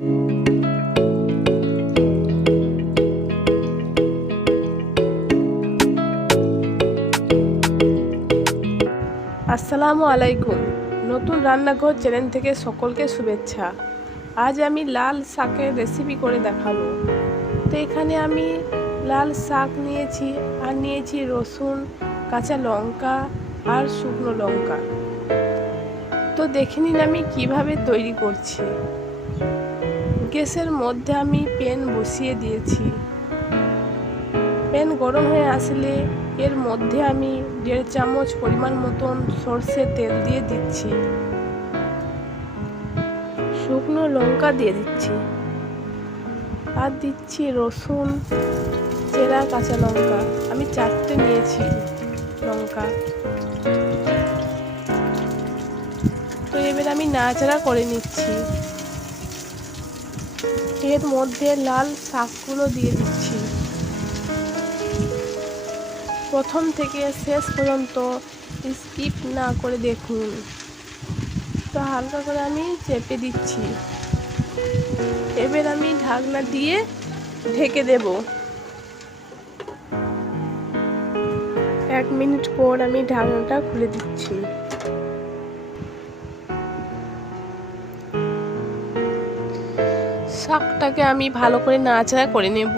আসসালামু আলাইকুম। নতুন রান্নাঘর চ্যানেল থেকে সকলকে শুভেচ্ছা। আজ আমি লাল শাকের রেসিপি করে দেখাবো। তো এখানে আমি লাল শাক নিয়েছি, আর নিয়েছি রসুন, কাঁচা লঙ্কা, আর শুকনো লঙ্কা। তো দেখে নিন আমি কীভাবে তৈরি করছি। গ্যাসের মধ্যে আমি প্যান বসিয়ে দিয়েছি। প্যান গরম হয়ে আসলে এর মধ্যে আমি দেড় চামচ পরিমাণ মতন সর্ষে তেল দিয়ে দিচ্ছি। শুকনো লঙ্কা দিয়ে দিচ্ছি। আর দিচ্ছি রসুন, চেরা, কাঁচা লঙ্কা। আমি চারটে নিয়েছি লঙ্কা। তো এবার আমি নাড়াচাড়া করে নিচ্ছি। এর মধ্যে লাল শাকগুলো দিয়ে দিচ্ছি। প্রথম থেকে শেষ পর্যন্ত স্কিপ না করে দেখুন। তো হালকা করে আমি চেপে দিচ্ছি। এবার আমি ঢাকনা দিয়ে ঢেকে দেব। এক মিনিট পর আমি ঢাকনাটা খুলে দিচ্ছি। শাকটাকে আমি ভালো করে নাড়াচাড়া করে নেব।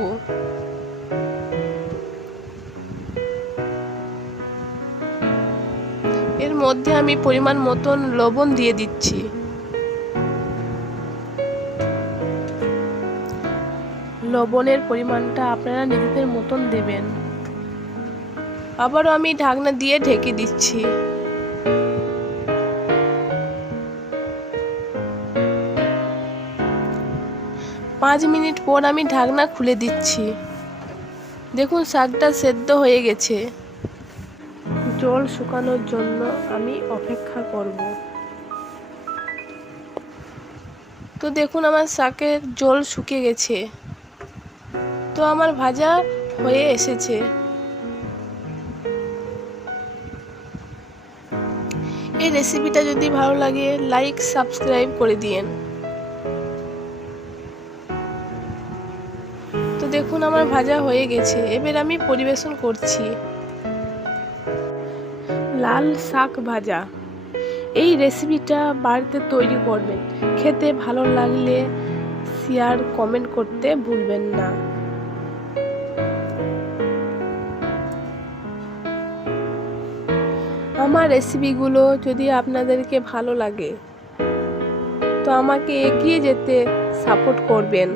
এর মধ্যে আমি পরিমাণ মতন লবণ দিয়ে দিচ্ছি। লবণের পরিমাণটা আপনারা নিজেদের মতন দেবেন। আবারও আমি ঢাকনা দিয়ে ঢেকে দিচ্ছি। পাঁচ মিনিট পর আমি ঢাকনা খুলে দিচ্ছি। দেখুন, শাকটা সেদ্ধ হয়ে গেছে। জল শুকানোর জন্য আমি অপেক্ষা করব। তো দেখুন, আমার শাকের জল শুকিয়ে গেছে। তো আমার ভাজা হয়ে এসেছে। এই রেসিপিটা যদি ভালো লাগে লাইক সাবস্ক্রাইব করে দিয়েন। দেখুন, আমার ভাজা হয়ে গেছে। এবার আমি পরিবেশন করছি। লাল শাক ভাজা। এই রেসিপিটা বাড়িতে তৈরি করবেন। খেতে ভালো লাগলে শেয়ার কমেন্ট করতে ভুলবেন না। আমার রেসিপিগুলো যদি আপনাদেরকে ভালো লাগে, তো আমাকে এগিয়ে যেতে সাপোর্ট করবেন।